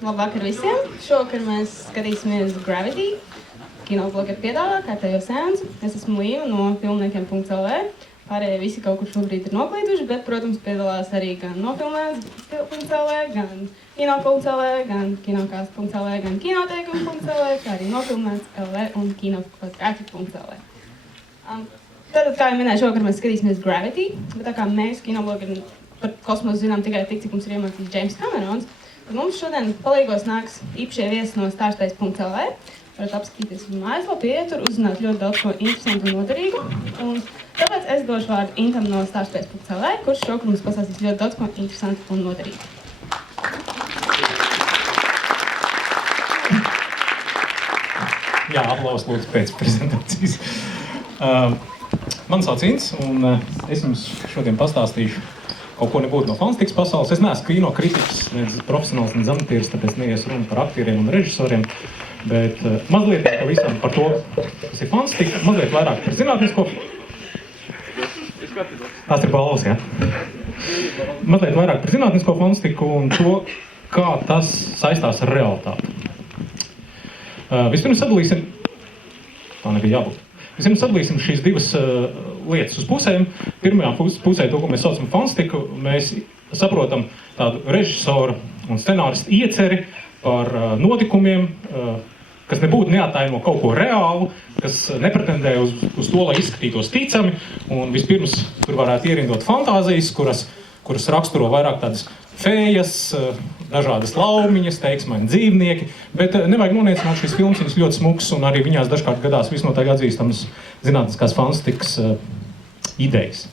Labvakar visiem! Šovakar mēs skatīsimies Gravity. Kinobloga piedāvā kārtējo seansu. Es esmu Līva no filmniekiem.lv. Pārējie visi kaut kur šobrīd ir noklīduši, bet, protams, piedalās arī gan nofilmēts.lv, gan kino.lv, gan kinokāsts.lv, gan kinoteikums.lv, kā arī nofilmēts.lv un kinofotogrāfi.lv. Tātad, kā jau minēju, šovakar mēs skatīsimies Gravity, bet tā kā mēs Kinobloga par kosmosu zinām tikai tik, cik mums ir iemācīts James Camerons, tad mums šodien palīgos nāks īpašie viesi no Starspace.lv. Varat apskatīties viņu mājaslapu, iet tur, uzzināt ļoti daudz ko interesantu un noderīgu. Un tāpēc es došu vārdu Intam no Starspace.lv, kurš šovakar mums pastāstīs ļoti daudz ko interesantu un noderīgu. Jā, aplaus lūdzu pēc prezentācijas. Man sauc Ints, un es jums šodien pastāstīšu kaut ko nebūtu no fantastikas pasaules. Es neesmu kino kritiķis, nedz profesionāls, nedz amatieris, tāpēc neies runa par aktieriem un režisoriem, bet mazliet pavisam par to, kas ir fantastika, mazliet vairāk par zinātnisko. Tās ir balvas, jā? Mazliet vairāk par zinātnisko fantastiku un to, kā tas saistās ar realitāti. Vispirms sadalīsim, tā nebija jābūt. Vispirms sadalīsim šīs divas lietas uz pusēm. Pirmajā pusē, to, ko mēs saucam fantastiku, mēs saprotam tādu režisoru un scenāristu ieceri par notikumiem, kas nebūtu neattaino kaut ko reālu, kas nepretendē uz to, lai izskatītos ticami, un vispirms tur varētu ierindot fantāzijas, kuras raksturo vairāk tādas fējas, dažādas laumiņas, teiksmaini dzīvnieki, bet nevajag noniecināt šīs filmas, viņas ļoti smuks, un arī viņās dažkārt gadās visnotaļ atzīstamas zinātniskās fantastikas idejas.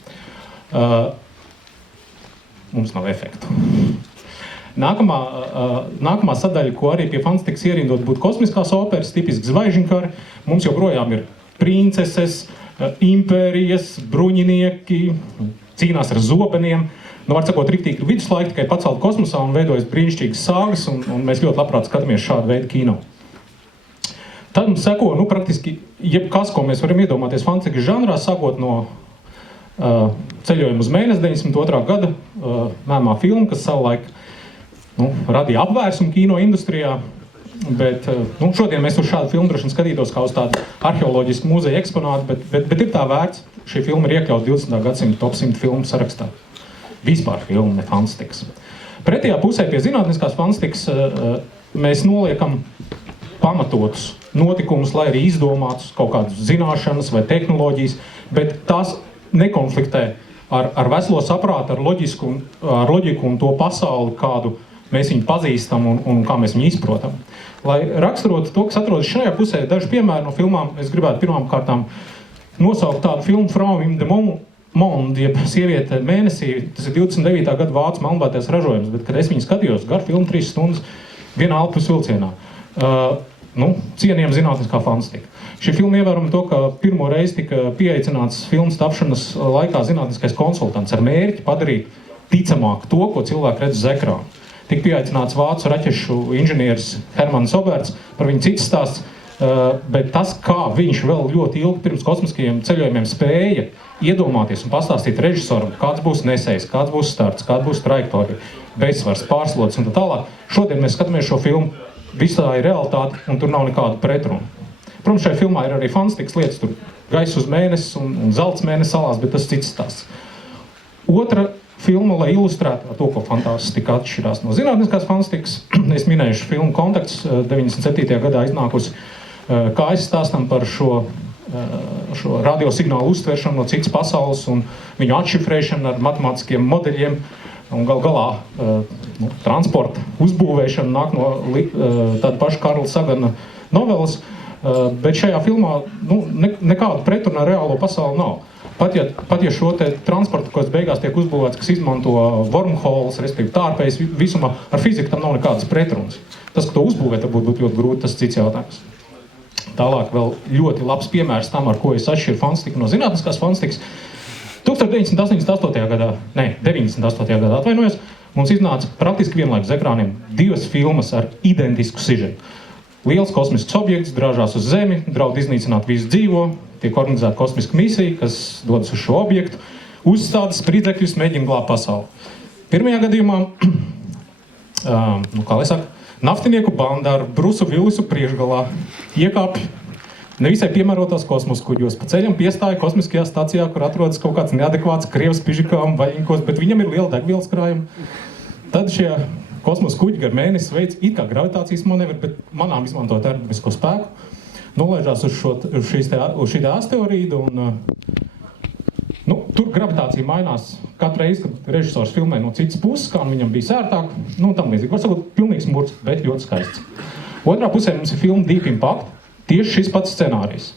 Mums nav efektu. Nākamā sadaļa, ko arī pie fantastikas ierindot, būtu kosmiskās operas, tipiski zvaigžņkari. Mums joprojām ir princeses, impērijas, bruņinieki, cīnās ar zobeniem. Var sakot, riktīgi viduslaiki tikai pacelt kosmosā un veidojas brīnišķīgas sāgas, un mēs ļoti labprāt skatāmies šādu veidu kino. Tad mums seko, praktiski jebkas, ko mēs varam iedomāties fantastikas žanrā, sākot no Ceļojumu uz mēnesi 92. gada mēmā filma, kas savulaik radīja apvērsumu kino industrijā, bet šodien mēs uz šādu filmu droši vien skatītos kā uz tādu arheoloģisku muzeja eksponātu, bet ir tā vērts, šī filma ir iekļauta 20. gadsimta top 100 filmu sarakstā. Vispār filma, ne fantastikas. Pretējā pusē pie zinātniskās fantastikas mēs noliekam pamatotus notikumus, lai arī izdomātus kaut kādas zināšanas vai tehnoloģijas, bet tās nekonfliktē ar veselo saprātu, ar loģiku un to pasauli, kādu mēs viņu pazīstam un kā mēs viņu izprotam. Lai raksturotu to, kas atrodas šajā pusē, daži piemēri no filmām, es gribētu pirmām kārtām nosaukt tādu filmu Frau im Monde, jeb Sieviete mēnesī, tas ir 29. gada vācu melnbaltais ražojums, bet, kad es viņu skatījos, gar filmu 3 stundas vienā elpas vilcienā. Cienījam zinātniskā fantastika. Šī filma ievērojama to, ka pirmo reizi tika pieaicināts filmas tapšanas laikā zinātniskais konsultants ar mērķi padarīt ticamāk to, ko cilvēki redz uz ekrāna. Tika pieaicināts vācu raķešu inženieris Hermanns Oberts, par viņu cits stāsts, bet tas, kā viņš vēl ļoti ilgi pirms kosmiskajiem ceļojumiem spēja iedomāties un pastāstīt režisoram, kāds būs nesējs, kāds būs starts, kāda būs trajektorija, bezsvars, pārslodzes un tā tālāk. Šodien mēs skatāmies šo filmu, visā ir realitāte un tur nav nekādu pretrunu. Protams, šajā filmā ir arī fantastikas lietas, tur gaisa uz mēnesis un zelts mēnesis salās, bet tas cits stāsts. Otra filma, lai ilustrētu to, ko fantastika atšķirās no zinātniskās fantastikas, es minējuši filmu Kontakts, 97. gadā iznākusi, kā es stāstam par šo radiosignālu uztveršanu no citas pasaules un viņu atšifrēšanu ar matemātiskiem modeļiem un galā transporta uzbūvēšanu nāk no tāda paša Karla Sagana novelas, bet šajā filmā nekāda pretruna ar reālo pasauli nav. Pat ja šo te transportu, kas beigās tiek uzbūvēts, kas izmanto wormholes, respektīvi tārpējas visumā, ar fiziku tam nav nekādas pretrunas. Tas, ka to uzbūvēt, varbūt būtu ļoti grūti, tas cits jautājums. Tālāk vēl ļoti labs piemērs tam, ar ko es atšķiru fantastiku no zinātniskās fantastikas. 1998. gadā atvainojos, mums iznāca praktiski vienlaikus ekrāniem 2 filmas ar identisku sižetu. Liels kosmisks objekts drāžās uz Zemi, draud iznīcināt visu dzīvo, tiek organizēta kosmiska misija, kas dodas uz šo objektu, uzstāda spridzekļus, mēģina glābt pasauli. Pirmajā gadījumā, kā lai saka, naftinieku banda ar Brusu Willisu priekšgalā iekāpj nevisai piemērotos kosmosa kuģos. Pa ceļam piestāja kosmiskajā stacijā, kur atrodas kaut kāds neadekvāts krievs pižikām vaļņkos, bet viņam ir liela degvielas krājuma. Tad šie kosmosa kuģi gar mēnesi veic it kā gravitācijas manevri, bet manām izmantot aerodinamisko spēku, nolaižās uz šī asteroīdu un tur gravitācija mainās katru reizi, kad režisors filmē no citas puses, kā viņam bija sērtāk, tam līdzīgi. Var sakot, pilnīgs murts, bet ļoti skaists. Otrā pusē mums ir filma Deep Impact, tieši šis pats scenārijs.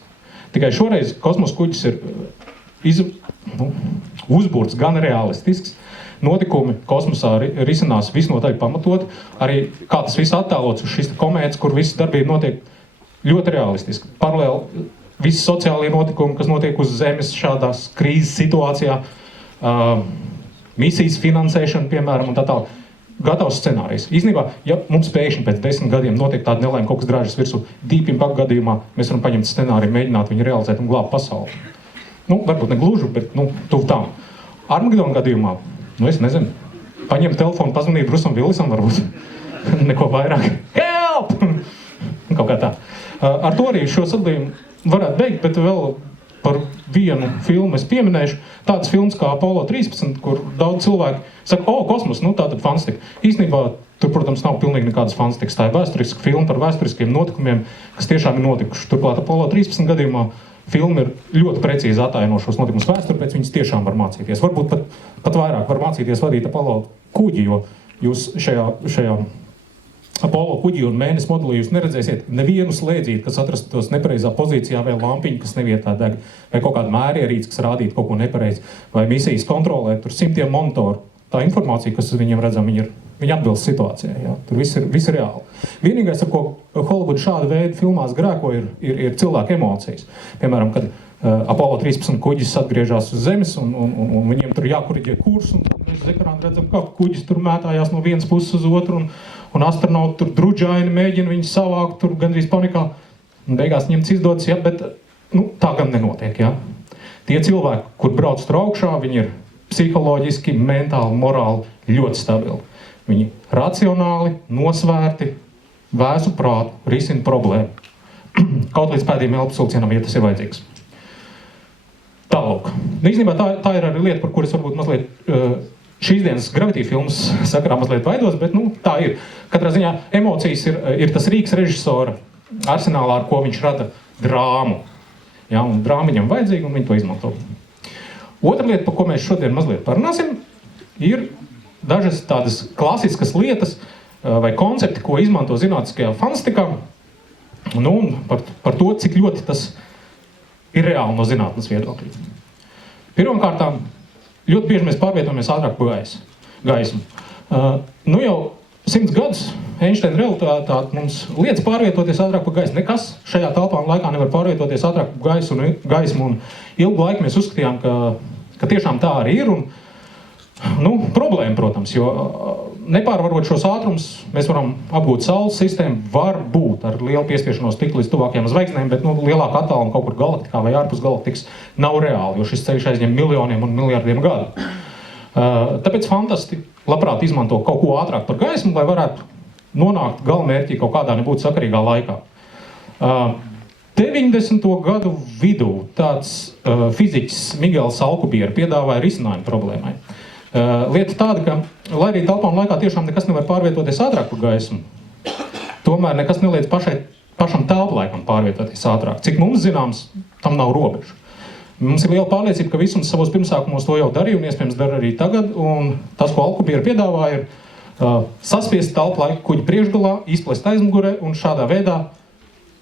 Tikai šoreiz kosmosa kuģis ir uzbūrts gan realistisks, notikumi kosmosā risinās visnotaļ pamatot, arī kā tas viss attēlots uz šīs komētas, kur visas darbība notiek ļoti realistiski. Paralēli visi sociālie notikumi, kas notiek uz Zemes šādās krīzes situācijā, misijas finansēšana, piemēram, un tā tālāk. Gatavs scenārijs. Īstenībā, ja mums pēkšņi pēc 10 gadiem notiek tāda nelaime, kaut kas drāžas virsū, Deep Impact gadījumā, mēs varam paņemt scenāriju, mēģināt viņu realizēt un glābt pasauli. Varbūt ne gluži, bet tuvu tām. Armagedona gadījumā, es nezinu, paņemt telefonu, pazvanīt Brusam Willisam varbūt. Neko vairāk. Help! Kaut kā tā. Ar to arī šo sadalījumu varētu beigt, bet vēl par vienu filmu es pieminēšu. Tāds films kā Apollo 13, kur daudz cilvēku saka, kosmos, tā tad fantastika. Īstenībā tur, protams, nav pilnīgi nekādas fantastikas. Tā ir vēsturiska filma par vēsturiskiem notikumiem, kas tiešām ir notikuši. Turklāt Apollo 13 gadījumā filma ir ļoti precīzi attaino šos notikumus vēsturi, pēc viņas tiešām var mācīties. Varbūt pat vairāk var mācīties vadīt Apollo kuģi, jo jūs šajā Apollo kuģi un mēnesi modelī jūs neredzēsiet nevienu slēdzīti, kas atrastos nepareizā pozīcijā, vai lampiņu, kas nevietā deg, vai kaut kādu mērierīci, kas rādītu kaut ko nepareizi, vai misijas kontrolē, tur simtiem monitoru. Tā informācija, kas uz viņiem redzam, viņi atbilst situācijai, jā. Tur viss ir reāli. Vienīgais, ar ko Hollywood šāda veida filmās grēko, ir cilvēku emocijas. Piemēram, kad Apollo 13 kuģis atgriežas uz Zemes, un viņiem tur jākoriģē kurs, un mēs uz ekrāna redzam, kā kuģis tur mētājās no vienas puses uz otru, un astronauti tur druģaini mēģina viņus savākt, tur gandrīz panikā, un beigās viņiem izdodas, ja, bet tā gan nenotiek, ja. Tie cilvēki, kur brauc tur augšā, viņi ir psiholoģiski, mentāli, morāli ļoti stabili. Viņi racionāli, nosvērti, vēsu prātu, risina problēmu. Kaut līdz pēdējiem elpas-vilcienam, ja tas ir vajadzīgs. Tālūk. Īstenībā tā ir arī lieta, par kuras varbūt mazliet šīs dienas Gravity filmas sakarā mazliet baidos, bet tā ir. Katrā ziņā emocijas ir tas rīks režisora arsenālā, ar ko viņš rada drāmu. Ja, un drāma viņam vajadzīga, un viņi to izmanto. Otra lieta, par ko mēs šodien mazliet parunāsim, ir dažas tādas klasiskas lietas vai koncepti, ko izmanto zinātniskajā fantastikā, un par to, cik ļoti tas ir reāli no zinātnes viedokļa. Pirmkārtām, ļoti bieži mēs pārvietojamies ātrāk pa gaismu. Jau 100 gadus Einsteina realitāte mums liedz pārvietoties ātrāk pa gaismu. Nekas šajā telpā un laikā nevar pārvietoties ātrāk pa gaismu, un ilgu laiku mēs uzskatījām, ka tiešām tā arī ir. Problēma, protams, jo nepārvarot šos ātrumus, mēs varam apgūt Saules sistēmu, var būt ar lielu piespiešanos tik līdz tuvākajām zvaigznēm, bet lielāka attāluma kaut kur galaktikā vai ārpus galaktikas nav reāli, jo šis ceļš aizņem miljoniem un miljardiem gadu. Tāpēc fantastiski labprāt izmanto kaut ko ātrāk par gaismu, lai varētu nonākt galamērķī kaut kādā nebūtu sakarīgā laikā. 90. gadu vidū tāds fiziķis Miguels Alcubierre piedāvāja risinājumu problēmai. Lieta tāda, ka, lai arī telpā un laikā tiešām nekas nevar pārvietoties ātrāk pa gaismu, tomēr nekas neliedz pašam telplaikam pārvietoties ātrāk. Cik mums zināms, tam nav robežu. Mums ir liela pārliecība, ka visums savos pirmsākumos to jau darīja un iespējams dara arī tagad, un tas, ko Alcubierre piedāvāja, ir saspiest telplaiku kuģi priekšgalā, izplest aizmugurē, un šādā veidā,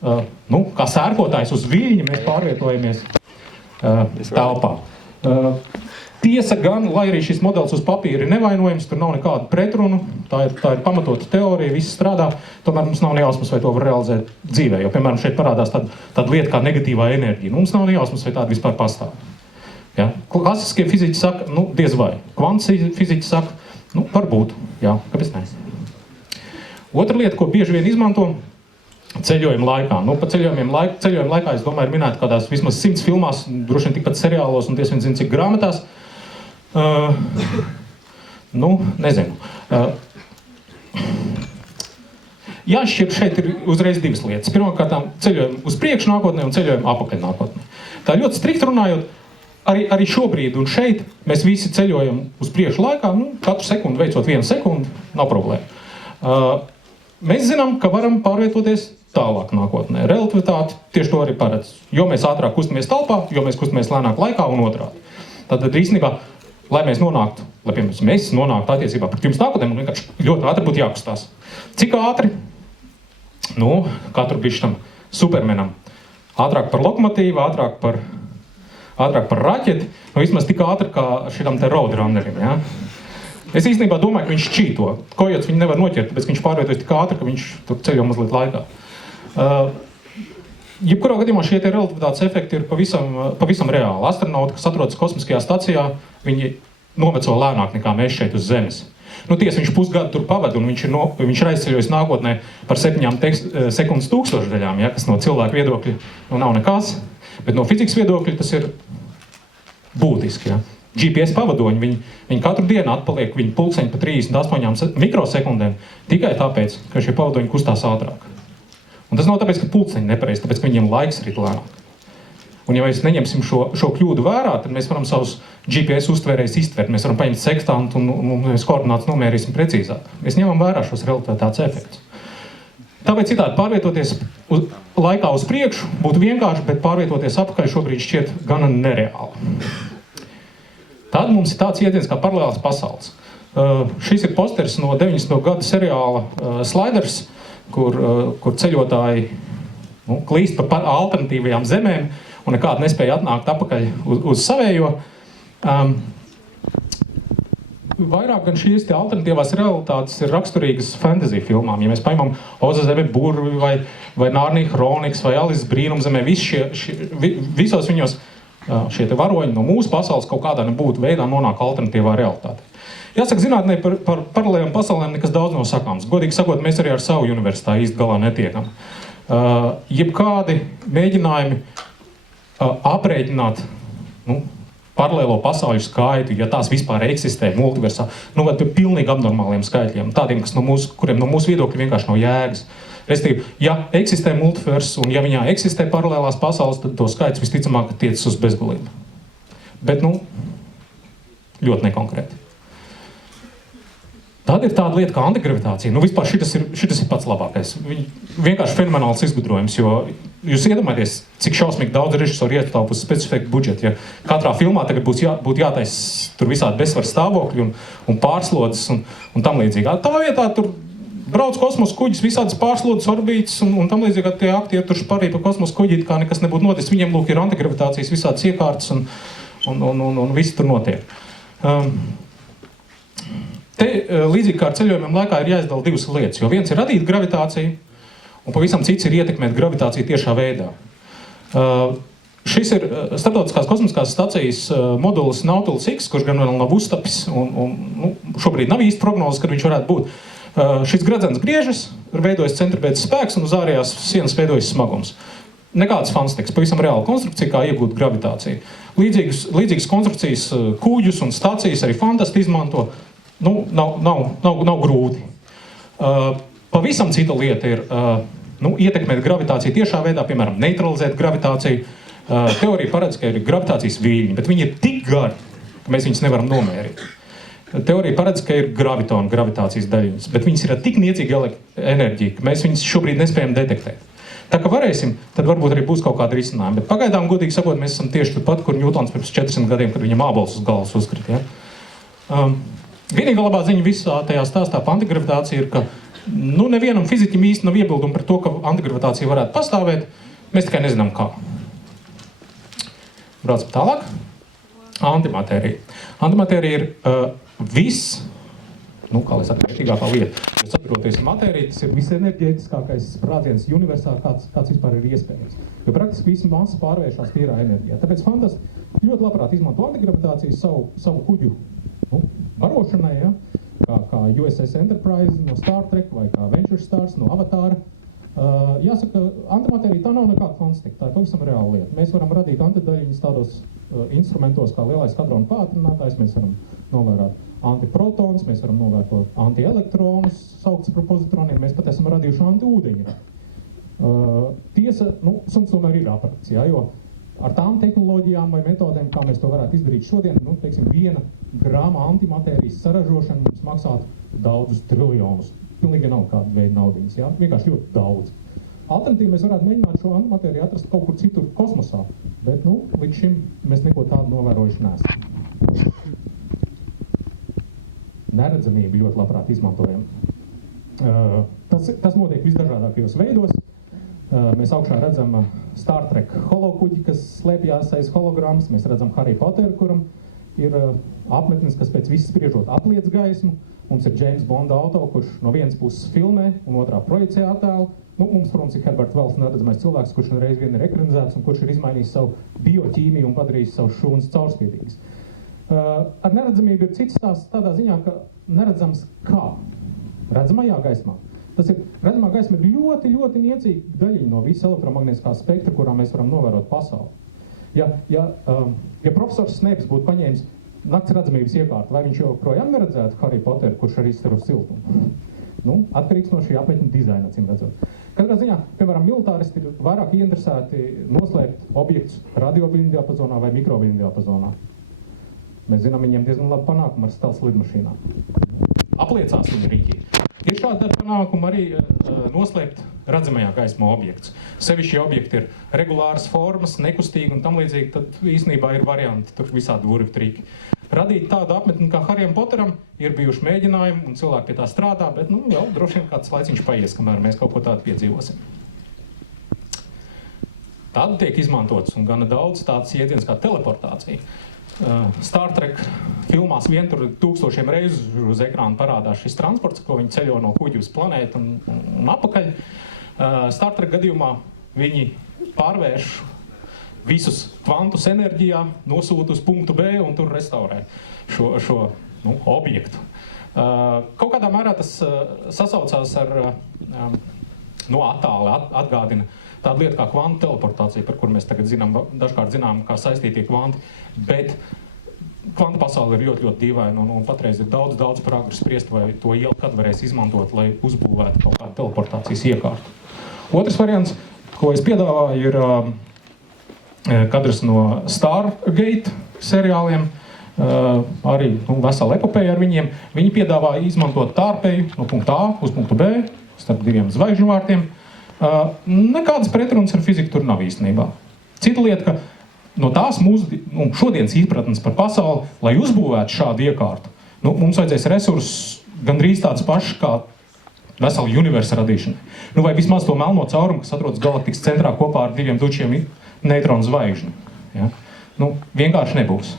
kā sērkotājs uz viļņa, mēs pārvietojamies telpā. Tiesa gan, lai arī šis modelis uz papīra ir nevainojams, tur nav nekāda pretrunu, tā ir pamatota teorija, viss strādā, tomēr mums nav nejausmas, vai to var realizēt dzīvē, jo, piemēram, šeit parādās tāda lieta kā negatīvā enerģija. Mums nav nejausmas, vai tāda vispār pastāv. Ja? Klasiskie fiziķi saka, diez vai. Kvantas fiziķi saka, varbūt, jā, kāpēc ne? Otra lieta, ko bieži vien izmanto, ceļojuma laikā. Pa ceļojuma laikā, es domāju, ir minēta kādās vismaz 100 filmās, droši vien tikpat seriālos un diezgan zinu, cik grāmatās. Nezinu. Jāšķir šeit ir uzreiz divas lietas. Pirmkārt, ceļojumi uz priekšu nākotnē un ceļojumi apakaļ nākotnē. Tā ļoti strikt runājot, arī šobrīd un šeit mēs visi ceļojam uz priekšu laikā, katru sekundi veicot 1 sekundi, nav problēma. Mēs zinām, ka varam pārvietoties tālāk nākotnē. Relativitāte tieši to arī paredz. Jo mēs ātrāk kustamies telpā, jo mēs kustamies lēnāk laikā un otrādi. Tātad īstenībā, lai mēs nonāktu, lai piemēram mēs nonāktu attiecībā pret jums nākotnē, mums vienkārši ļoti ātri būtu jākustās. Cik ātri? Katru bišķi tam supermenam. Ātrāk par lokomotīvu, ātrāk par raķeti, vismaz tik ātri kā šitam te roadrunnerim, ja? Es īstenībā domāju, ka viņš šķīto. Kojots viņu nevar noķert, tāpēc viņš pārvietojas tik ātri, ka viņš tur ceļo mazliet laikā. Jebkurā gadījumā šie tie relativitātes efekti ir pavisam reāli. Astronauti, kas atrodas kosmiskajā stacijā, viņi noveco lēnāk nekā mēs šeit uz Zemes. Tiesa, viņš pusgadu tur pavada, un viņš ir aizceļojis nākotnē par 7 sekundes tūkstošdaļām, ja, kas no cilvēka viedokļa nav nekas, bet no fizikas viedokļa tas ir būtiski. Ja. GPS pavadoņi, viņi katru dienu atpaliek viņu pulkseņi pa 38 mikrosekundēm tikai tāpēc, ka šie pavadoņi kustās ātrāk. Un tas nav tāpēc, ka pulkseņi nepareizi, tāpēc, ka viņiem laiks rit lēnāk. Un ja mēs neņemsim šo kļūdu vērā, tad mēs varam savus GPS uztvērējus iztvert. Mēs varam paņemt sekstantu un mēs koordinātus nomērīsim precīzāk. Mēs ņemam vērā šos relativitātes efektus. Tāpēc citādi pārvietoties laikā uz priekšu būtu vienkārši, bet pārvietoties apakaļ šobrīd šķiet gana nereāli. Tad mums ir tāds jēdziens kā paralēlas pasaules. Šis ir posteris no 90. gada seriāla Sliders, kur ceļotāji klīst pa alternatīvajām zemēm un nekādi nespēja atnākt apakaļ uz savējo. Vairāk gan šīs alternatīvās realitātes ir raksturīgas fantasy filmām. Ja mēs paimam Oza zeme burvi vai Nārnija Hronikas vai Alises brīnumzemē, visos viņos šie te varoņi no mūsu pasaules kaut kādā nebūtu veidā nonāk alternatīvā realitāte. Jāsaka, zinātnē par paralēlām pasaulēm nekas daudz nav sakāms. Godīgi sakot, mēs arī ar savu universitāti īsti galā netiekam. Jebkādi mēģinājumi aprēķināt paralēlo pasauļu skaitu, ja tās vispār eksistē multiversā, ved pie pilnīgi abnormāliem skaitļiem, tādiem, kuriem no mūsu viedokļa vienkārši nav jēgas. Restīvi, ja eksistē multivers un ja viņā eksistē paralēlās pasaules, tad to skaits visticamāk tiecas uz bezgalību. Bet, ļoti nekonkrēti. Tad ir tāda lieta kā antigravitācija. Vispār šitas ir pats labākais. Vienkārši fenomenāls izgudrojums, jo jūs iedomājaties, cik šausmīgi daudz režisori ietaupa uz specifisku budžetu. Ja katrā filmā tagad būtu jātaisa tur visādi bezsvaru stāvokļi un pārslodzes un tam līdzīgi. Tā vietā tur brauc kosmosa kuģis, visādas pārslodzes orbītas un tam līdzīgi, tie aktieri tur šparīja pa kosmosa kuģīti, kā nekas nebūtu noticis. Viņiem lūk ir antigravitācijas visādas iekārtas un viss tur notiek. Te līdzīgi kā ar ceļojumiem laikā ir jāizdala divas lietas, jo viens ir radīt gravitāciju, un pavisam cits ir ietekmēt gravitāciju tiešā veidā. Šis ir Starptautiskās kosmiskās stacijas modulis Nautilus X, kurš gan vēl nav uztapis, un šobrīd nav īsti prognozes, kad viņš varētu būt. Šis gredzens griežas, veidojas centribētas spēks, un uz ārējās sienas veidojas smagums. Nekāds fantastikas, pavisam reāla konstrukcija, kā iegūt gravitāciju. Līdzīgas konstrukcijas kuģus un stacijas arī fantasti izmanto. Nav grūti. Pavisam cita lieta ir ietekmēt gravitāciju tiešā veidā, piemēram, neutralizēt gravitāciju. Teorija paredz, ka ir gravitācijas viļņi, bet viņi ir tik gari, ka mēs viņus nevaram nomērīt. Teorija paredz, ka ir gravitona gravitācijas daļiņas, bet viņas ir tik niecīga enerģija, ka mēs viņus šobrīd nespējam detektēt. Tā kā varēsim, tad varbūt arī būs kaut kāda risinājuma. Bet pagaidām, godīgi sakot, mēs esam tieši turpat, kur Ņūtons pirms 400 gadiem, kad viņam ābols uz galvas uzkrita. Ja? Vienīgā labā ziņa visā tajā stāstā par antigravitāciju ir, ka nevienam fiziķim īsti nav iebildumu par to, ka antigravitācija varētu pastāvēt. Mēs tikai nezinām, kā. Braucam tālāk. Antimatērija. Antimatērija ir viss, kā lai saka, vērtīgākā lieta. Ja saproties matērija, tas ir visenerģētiskākais sprādziens universā, kāds vispār ir iespējams. Jo praktiski visi masa pārvēršās tīrā enerģijā. Tāpēc fantasti ļoti labprāt izmanto antigravitāciju savu kuģu barošanai, ja? kā USS Enterprise no Star Trek vai kā Venture Stars no Avatāra. Jāsaka, antimatērija tā nav nekāda fantastika, tā ir pavisam reāla lieta. Mēs varam radīt antidaļiņas tādos instrumentos kā lielais hadronu pātrinātājs, mēs varam novērot antiprotons, mēs varam novērtot antielektronus, saukts par pozitroniem, mēs pat esam radījuši antiūdeņu. Tiesa, suns tomēr ir aprats, jo ar tām tehnoloģijām vai metodēm, kā mēs to varētu izdarīt šodien, teiksim, 1 grama antimatērijas saražošana mums maksātu daudzus triljonus. Pilnīgi nav kāda veida naudiņas, vienkārši ļoti daudz. Alternatīvi mēs varētu mēģināt šo antimatēriju atrast kaut kur citur kosmosā, bet, līdz šim mēs neko tādu novērojuši neesam. Neredzamību ļoti labprāt izmantojam. Tas notiek visdažādākajos veidos. Mēs augšā redzam Star Trek holokuģi, kas slēpjās aiz hologrammas. Mēs redzam Harry Potteru, kuram ir apmetnis, kas pēc viss spriežot apliec gaismu. Mums ir James Bonda auto, kurš no vienas puses filmē un otrā projicē attēlu. Mums, protams, ir Herbert Wells neredzamais cilvēks, kurš reiz vien ir ekranizēts un kurš ir izmainījis savu bioķīmiju un padarījis savus šūnas caurspīdīgas. Ar neredzamību ir cits stāsts tādā ziņā, ka neredzams kā? Redzamajā gaismā. Redzamā gaisma ir ļoti, ļoti niecīga daļiņa no visa elektromagnētiskā spektra, kurā mēs varam novērot pasauli. Ja profesors Snapes būtu paņēmis nakts redzamības iekārtu, vai viņš joprojām neredzētu Harry Potteru, kurš arī izstaro siltumu? Atkarīgs no šī apmetņa dizaina, acīm redzot. Katrā ziņā, piemēram, militāristi ir vairāk ieinteresēti noslēpt objektus radioviļņu diapazonā vai mikroviļņu diapazonā. Mēs zinām, viņiem diezgan labi panākumi ar stealth lidmašīnām. Apliecās viņi riņķī. Ir šādi panākumi arī noslēpt redzamajā gaismā objektus. Sevišķi objekti ir regulāras formas, nekustīgi un tam līdzīgi, tad īstenībā ir varianti, tur visādi burvi triki. Radīt tādu apmetni kā Harryam Potteram ir bijuši mēģinājumi un cilvēki pie tā strādā, bet jau droši vien kāds laiciņš paies, kamēr mēs kaut ko tādu piedzīvosim. Tad tiek izmantots un gana daudz tāds jēdziens kā teleportācija. Star Trek filmās vien tur 1000 reižu uz ekrāna parādās šis transports, ko viņi ceļo no kuģa uz planētu un apakaļ. Star Trek gadījumā viņi pārvērš visus kvantus enerģijā, nosūta uz punktu B un tur restaurē šo objektu. Kaut kādā mērā tas sasaucās ar attāli atgādina tāda lieta kā kvantu teleportācija, par kur mēs tagad dažkārt zinām, kā saistītie kvanti, bet kvantu pasaule ir ļoti, ļoti dīvaina un patreiz ir daudz prāgu spriest, vai to ielu kad varēs izmantot, lai uzbūvētu kaut kādu teleportācijas iekārtu. Otrs variants, ko es piedāvāju, ir kadrs no Stargate seriāliem, arī vesela epopeja ar viņiem. Viņi piedāvā izmantot tārpeju no punkta A uz punktu B, starp 2 zvaigžņu vārtiem. Nekādas pretrunas ar fiziku tur nav īstenībā. Cita lieta, ka no tās mūsu šodienas izpratnes par pasauli, lai uzbūvētu šādu iekārtu, mums vajadzēs resursus gandrīz tāds pašs kā veselu universu radīšanai. Vai vismaz to melno caurumu, kas atrodas galaktikas centrā kopā ar 2 dučiem neitronu zvaigžņu. Ja? Vienkārši nebūs.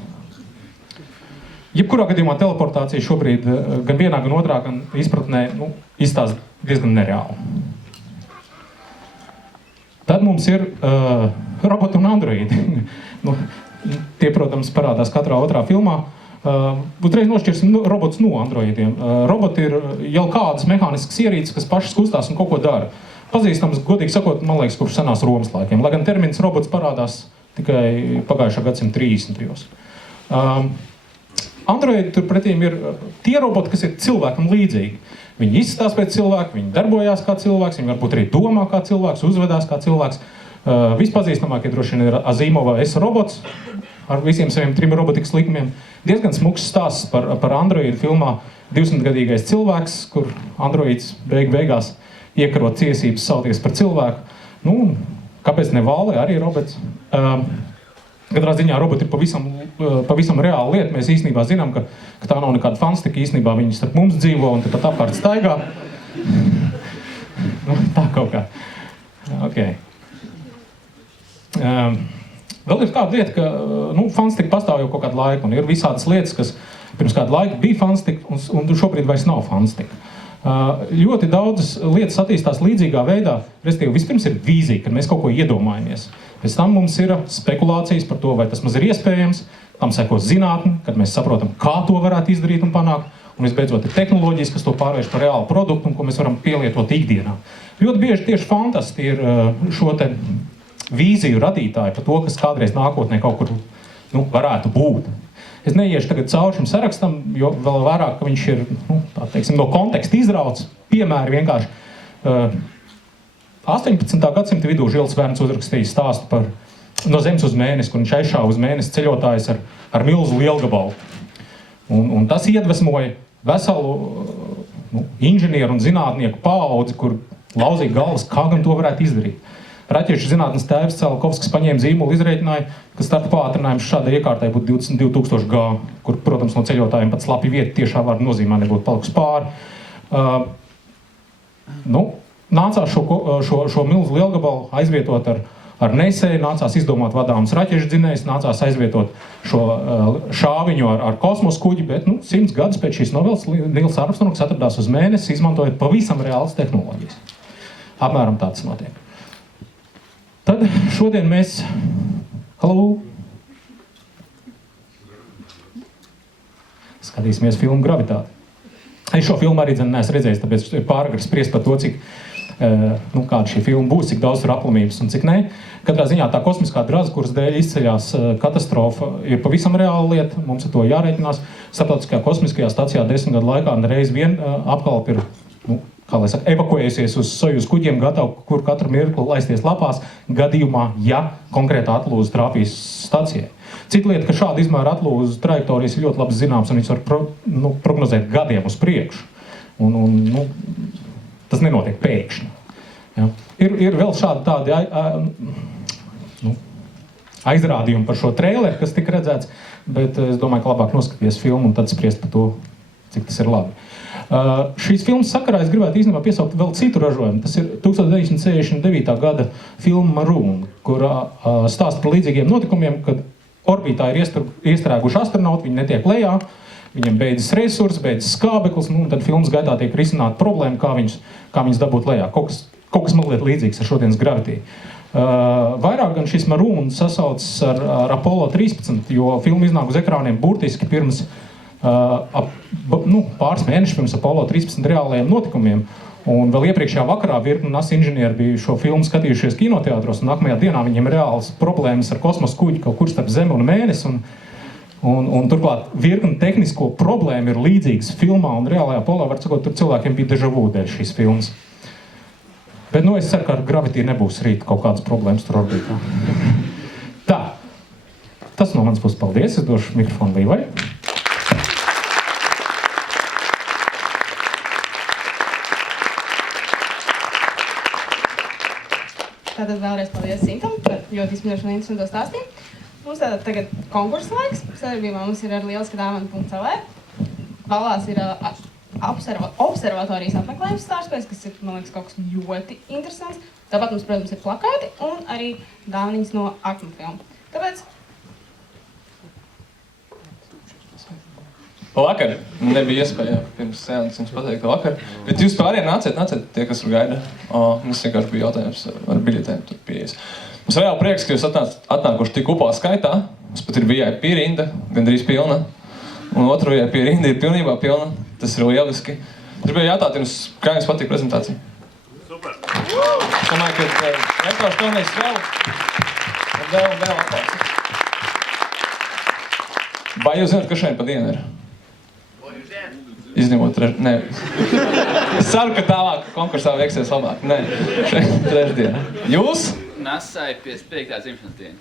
Jebkurā gadījumā teleportācija šobrīd gan vienā, gan otrā gan izpratnē izstāsta diezgan nereāli. Tad mums ir roboti un androidi. Tie, protams, parādās katrā otrā filmā. Uzreiz nošķirsim robotus no androidiem. Roboti ir jau kādas mehāniskas ierīces, kas pašas kustās un kaut ko dara. Pazīstams, godīgi sakot, man liekas, kurš senās Romas laikiem. Lai gan termins robots parādās tikai pagājušā gadsimta 30. Androidi turpretīm ir tie roboti, kas ir cilvēkam līdzīgi. Viņi izskatās pēc cilvēka, viņi darbojās kā cilvēks, viņi varbūt arī domā kā cilvēks, uzvedās kā cilvēks. Vispazīstamākie droši vien ir Azimova S-robots ar visiem saviem 3 robotikas likumiem. Diezgan smuks stāsts par androidu filmā 200-gadīgais cilvēks, kur androids beigās iekaro tiesības sauties par cilvēku. Kāpēc ne Vāle, arī robots? Katrā ziņā roboti ir pavisam reāla lieta. Mēs īstenībā zinām, ka tā nav nekāda fantastika. Īstenībā viņi starp mums dzīvo un pat apkārt staigā. Tā kaut kā. Okay. Vēl ir tāda lieta, ka fantastika pastāv jau kaut kādu laiku. Un ir visādas lietas, kas pirms kādu laiku bija fantastika un šobrīd vairs nav fantastika. Ļoti daudzas lietas attīstās līdzīgā veidā. Respektīvi, vispirms ir vīzija, kad mēs kaut ko iedomājamies. Pēc tam mums ir spekulācijas par to, vai tas maz ir iespējams. Tam seko zinātne, kad mēs saprotam, kā to varētu izdarīt un panākt. un visbeidzot ir tehnoloģijas, kas to pārvērš par reālu produktu un ko mēs varam pielietot ikdienā. Ļoti bieži tieši fantasti ir šo te vīziju radītāji par to, kas kādreiz nākotnē kaut kur varētu būt. Es neiešu tagad cauri šim sarakstam, jo vēl vairāk, ka viņš ir no konteksta izrauts. Piemēri vienkārši 18. gadsimta vidū Žils Verns uzrakstīja stāstu par no Zemes uz mēnesi, kur viņš aizšāva uz mēnesi ceļotājus ar milzu lielgabalu. Un tas iedvesmoja veselu inženieru un zinātnieku paudzi, kur lauzīja galvas, kā gan to varētu izdarīt. Raķešu zinātnes tēvs Tsiolkovskis paņēma zīmolu, izreikināja, ka starta pātrinājums šādai iekārtai būtu 22 000 G, kur, protams, no ceļotājiem pat slapja vieta tiešā vārda nozīmē nebūtu palikusi pāri. Nācās šo milzu lielgabalu aizvietot ar nesēju, nācās izdomāt vadāmas raķešu dzinējus, nācās aizvietot šo šāviņu ar kosmosa kuģi, bet 100 gadus pēc šīs novelas Nils Armstrongs atradās uz mēnesi, izmantojot pavisam reālas tehnoloģijas. Apmēram tāds notiek. Tad šodien mēs... Skatīsimies filmu Gravitāti. Es šo filmu arī neesmu redzējis, tāpēc pāragri spriest par to, cik kāda šī filma būs, cik daudz ir aplamības un cik ne. Katrā ziņā tā kosmiskā draza, kuras dēļ izceļās katastrofa, ir pavisam reāla lieta, mums ar to jārēķinās. Starptautiskajā kosmiskajā stacijā 10 gadu laikā reiz vien apkalpe ir, evakuējusies uz Sojuz kuģiem, gatavi, kur katru mirkli laisties lapās, gadījumā, ja konkrēta atlūze trāpīs stacijai. Cita lieta, ka šāda izmēra atlūze trajektorijas ir ļoti labi zināms, un viņas var prognozēt gadiem uz priekšu. Tas nenotiek pēkšņi. Ja? Ir vēl šādi tādi aizrādījumi par šo traileri, kas tika redzēts, bet es domāju, ka labāk noskaties filmu un tad spriest par to, cik tas ir labi. Šīs filmas sakarā es gribētu īstenībā piesaukt vēl citu ražojumu. Tas ir 1969. gada filma Maroon, kur stāsta par līdzīgiem notikumiem, kad orbītā ir iestrēguši astronauti, viņi netiek lejā, viņiem beidzas resursi, beidzas skābeklis, un tad filmas gaitā tiek risināta problēma, kā viņus dabūt lejā. Kaut kas mazliet līdzīgs ar šodienas Gravity. Vairāk gan šis Maroon sasaucas ar Apollo 13, jo filma iznāk uz ekrāniem burtiski pirms pāris mēneši pirms Apollo 13 reālajiem notikumiem. Un vēl iepriekšējā vakarā virkni NASA inženieri bija šo filmu skatījušies kinoteātros, un nākamajā dienā viņiem reāls problēmas ar kosmosa kuģi kaut kur starp Zemi un Mēnesi. Un turklāt virkni tehnisko problēmu ir līdzīgas filmā un reālajā Apollo, var sakot, tur cilvēkiem bija deja vu dēļ šīs filmas. Bet es ceru, ka ar Gravity nebūs rīt kaut kādas problēmas tur orbītā. Tā, tas no manas puses paldies, es došu mikrofonu Līvai. Tātad vēlreiz paldies Sintam par ļoti izsmeļošu un interesanto stāstījumu. Mums tātad tagad konkursa laiks. Sadarbībā mums ir ar lieliska dāvana.lv. Valās ir observatorijas apmeklējums stāstpēc, kas ir, man liekas, kaut kas ļoti interesants. Tāpat mums, protams, ir plakāti un arī dāvaniņas no Akmenfilma. Tāpēc... Vakar nebija iespēja pirms seanses jums pateikt vakar, bet jūs pārējie nāciet tie, kas tur gaida. Mums vienkārši bija jautājums ar biļetēm tur pieejas. Mums reāli prieks, ka jūs atnākuši tik upā skaitā. Mums pat ir VIP rinda, gandrīz pilna. Un otru VIP rinda ir pilnībā pilna. Tas ir lieliski. Es gribēju jautāt jums, kā jums patīk prezentācija? Super! Es domāju, ka vienkārši pelnījis vēl atklāts. Vai jūs zināt, ka šeit pa dienu ir? Izņemot nē. Es ceru, ka tālāk konkursā veiksies labāk. Nē, šeit trešdiena. Jūs? Nasai 55. dzimšanas diena.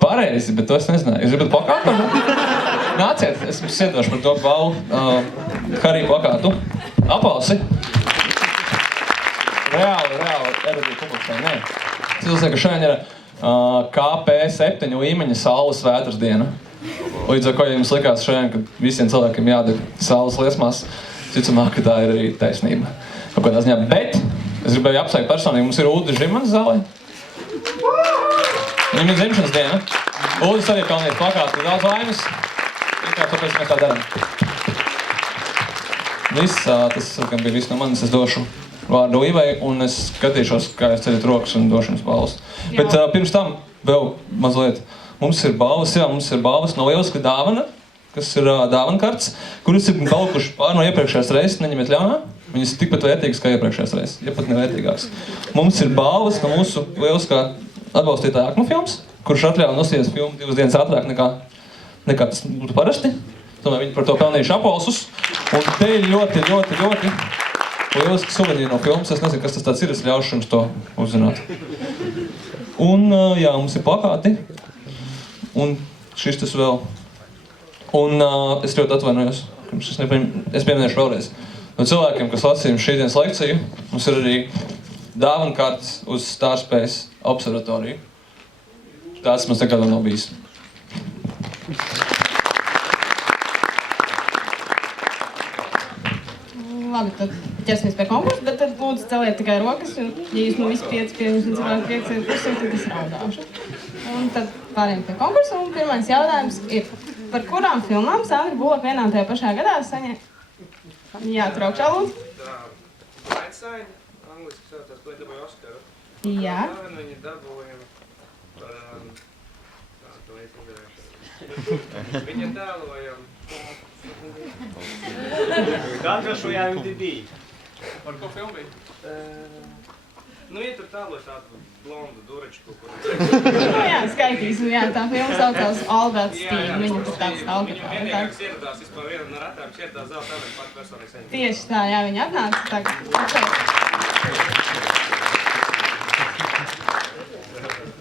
Pareizi, bet to es nezināju. Jūs gribat plakātu? Nāciet, es jums iedošu par to balvu Harry plakātu. Aplausi. Reāli erudīja publikai. Nē. Es uzsaka, ka šodien ir KP7 līmeņa saules vētras diena. Līdz ar ko, ja jums likās šodien, ka visiem cilvēkiem jādeg saules liesmās, ticamāk, ka tā ir arī taisnība. Kaut kādā ziņā. Bet es gribēju apsveikt personīgi, mums ir Ulda Žimans zālē. Viņam ir dzimšanas diena. Uldis arī pelnīt plakātu, daudz laimes. Vienkārši tāpēc mēs tā darām. Tas gan bija viss no manis, es došu vārdu Līvai, un es skatīšos, kā jūs ceļat rokas un došu jums balvas. Bet pirms tam vēl mazliet. Mums ir balvas no lieliska dāvana. kas ir dāvankartes, kuras ir palikuši pār no iepriekšējās reizes, neņemiet ļaunā. Viņas ir tikpat vērtīgas kā iepriekšējās reizes, ja pat nevērtīgākas. Mums ir balvas no mūsu lieliskā atbalstītāja Akmafilms, kurš atļauj nosties filmu 2 dienas ātrāk nekā tas būtu parasti. Tomēr viņi par to pelnījuši aplausus. Un te ir ļoti lieliski suvenīri no filmas. Es nezinu, kas tas tāds ir, es ļaušu jums to uzzināt. Un, jā, mums ir plakāti. Un šis tas vēl. Un es ļoti atvainojos. Es pieminēšu vēlreiz. No cilvēkiem, kas lasīja šī dienas lekciju, mums ir arī dāvankartes uz Stārspace observatoriju. Tāds mums nekad nav bijis. Labi, tad ķersimies pie konkursa, bet tad lūdzu celiet tikai rokas, un ja jūs no visi 5 pieņemsim cilvēku 5 pusēm, tad es raudāšu. Un tad pārējām pie konkursa, un pirmais jautājums ir, par kurām filmām Sandra Bullock vienā un tajā pašā gadā saņem? Jā, tur augšā lūdzu. Brightside, angliski saucās, to dabūja Oskaru. Jā. Viņi dabūja par viņa tēlojam. Atgaršojā MDB. Par ko filmu bija? Ja tur tēloja tādu blondu durečku, kur... Jā, skaitīsim, jā, tā filma saucās All That Steam, viņa tur tāds stalka. Viņa vienīgāks ieradās vispār viena no retām, ieradās zelta tālāk pat personīgi saņem. Tieši tā, jā, viņa atnāca tagad.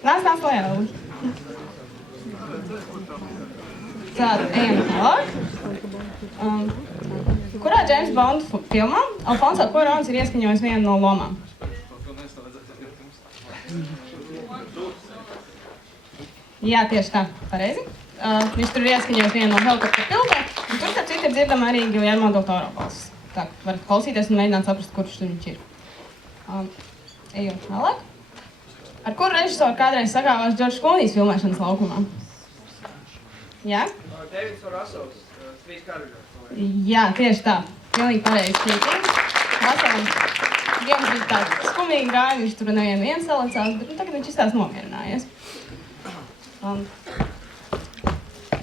Nāc lejā, lūdzu. Tātad, ejam tālāk. Kurā James Bond filmā Alfonso Cuarons ir ieskaņojis vienu no lomām? Jā, tieši tā, pareizi. Viņš tur ir ieskaņojis vienu no helikoptera pilnē, un tur, starp citu, ir dzirdama arī Guillermo del Toro balss. Tā, varat klausīties un mēģināt saprast, kurš tur viņš ir. Ejot tālāk. Ar kuru režisoru kādreiz sagāvās Džordžs Klūnijs filmēšanas laukumā? Jā? Davids Russells, 3 karavīrs. Jā, tieši tā. Pilnīgi pareizi ķītīgi. Vasaram viens bija tāds skumīgi gāja, viņš tur nevienu salicās, bet tagad viņš izstās nomierinājies.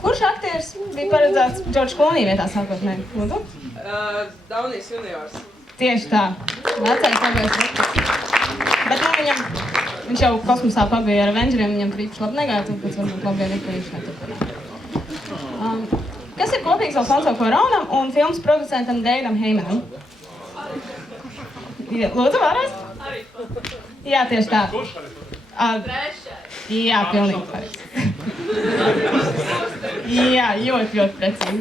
Kurš aktieris bija paredzēts Džordža Klūnija vietā sākotnēji? Lūdzu? Downey's Juniors. Tieši tā. Vecais labais rekords. Bet viņš jau kosmosā pabija ar Avengeriem, viņam tur īpaši labi negāja, tāpēc varbūt labi arī, ka viņš neturpināja. Kas ir kopīgs Alfonso Cuaronam un filmas producentam Davidam Heymanam? Lūdzu, vēlreiz? Jā, tieši tā. Jā, pilnīgi pareizi. Jā, ļoti precīzi.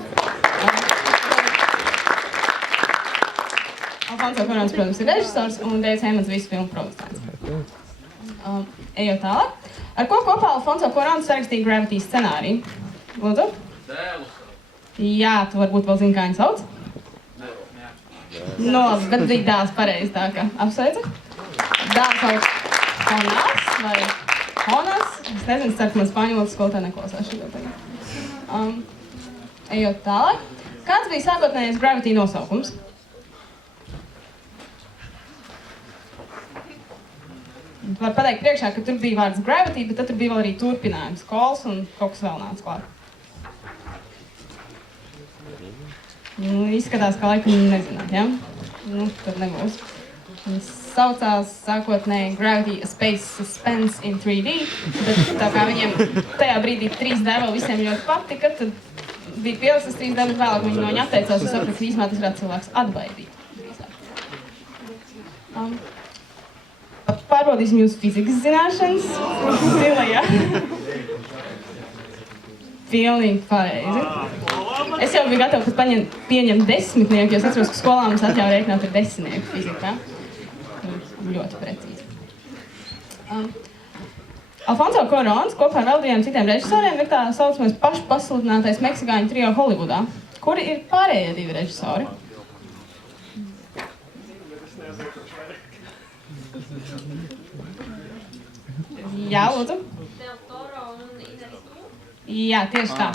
Alfonso Cuarons, protams, ir režisors un Davids Heymans visu filmu producents. Ejot tālāk. Ar ko kopā Alfonso Cuarons sarakstīja Gravity scenāriju? Lūdzu? Dēlu. Jā, tu varbūt vēl zini, kā viņu sauc? No, bet bija dēls pareizi tā, ka apsveicu. Dēls sauc Jonas vai Jonas. Es nezinu, es ceru, ka man spāņu valodas skolotāji neklausās šito tagad. Ejot tālāk. Kāds bija sākotnējais Gravity nosaukums? Var pateikt priekšā, ka tur bija vārds Gravity, bet tad tur bija vēl arī turpinājums, Calls un kaut kas vēl nāca klāt. Izskatās, ka laikam nezināt, ja? Tad nebūs. Viņš saucās sākotnēji Gravity A Space Suspense in 3D, bet tā kā viņiem tajā brīdī 3D vēl visiem ļoti patika, tad bija pielicis 3D, bet vēlāk viņi no viņa atteicās, un sapratu, ka īsmā tas varētu cilvēks atbaidīt. Pārbaudīsim jūsu fizikas zināšanas. Zilajā. Pilnīgi pareizi. Es jau biju gatava pat pieņemt 10, jo es atceros, ka skolā mums atļauj rēķināt ar 10 fizikā. Ļoti precīzi. Alfonso Cuarons kopā ar vēl 2 citiem režisoriem ir tā saucamais pašpasludinātais meksikāņu trio Holivudā. Kuri ir pārējie 2 režisori? Jā, lūdzu. Del Toro un Iñárritu. Jā, tieši tā.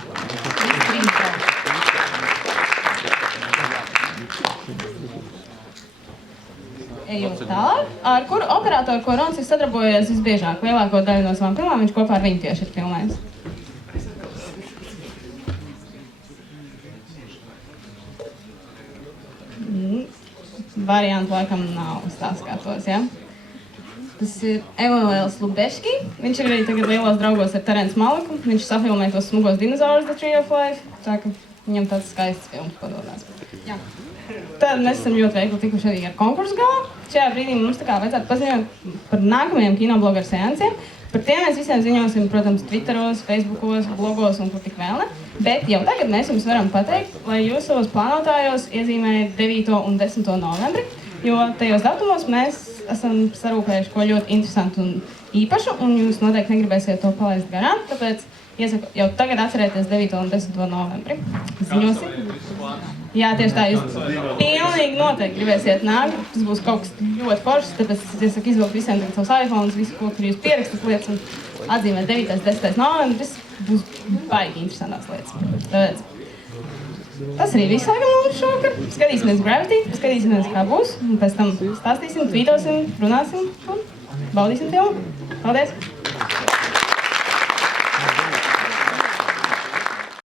Ejot tālāk, ar kuru operatoru Cuarons ir sadarbojies visbiežāk? Lielāko daļu no savām filmām viņš kopā ar viņu tieši ir filmējis. variantu laikam nav uz tās skatos, ja? Tas ir Emanuēls Lubeški. Viņš ir arī tagad lielos draugos ar Terence Maliku. Viņš safilmē tos smugos dinozaurus The Tree of Life. Tā ka viņam tāds skaists films padodās. Jā. Tad mēs esam ļoti veikli tikuši arī ar konkursu galā. Šajā brīdī mums tā kā vajadzētu paziņot par nākamajiem kinoblogeru seansiem. Par tiem mēs visiem ziņosim, protams, Twitteros, Facebookos, blogos un kur tik vēl ne. Bet jau tagad mēs jums varam pateikt, lai jūs savos plānotājos iezīmējat 9. un 10. novembri, jo tajos datumos mēs esam sarūpējuši ko ļoti interesantu un īpašu, un jūs noteikti negribēsiet to palaist garām, tāpēc iesaku jau tagad atcerēties 9. un 10. novembri. Ziņosim. Jā, tieši tā, jūs pilnīgi noteikti gribēsiet nākt. Tas būs kaut kas ļoti foršs, tāpēc es iesaku izvilkt visiem tagad savus iPhones, visu, ko tur jūs pierakstat lietas un atzīmēt 9. un 10. novembris. Būs baigi interesantās lietas. Tāpēc tas arī viss laikam mums šovakar. Skatīsimies Gravity, skatīsimies kā būs, un pēc tam stāstīsim, tvītosim, runāsim un baudīsim filmu. Paldies!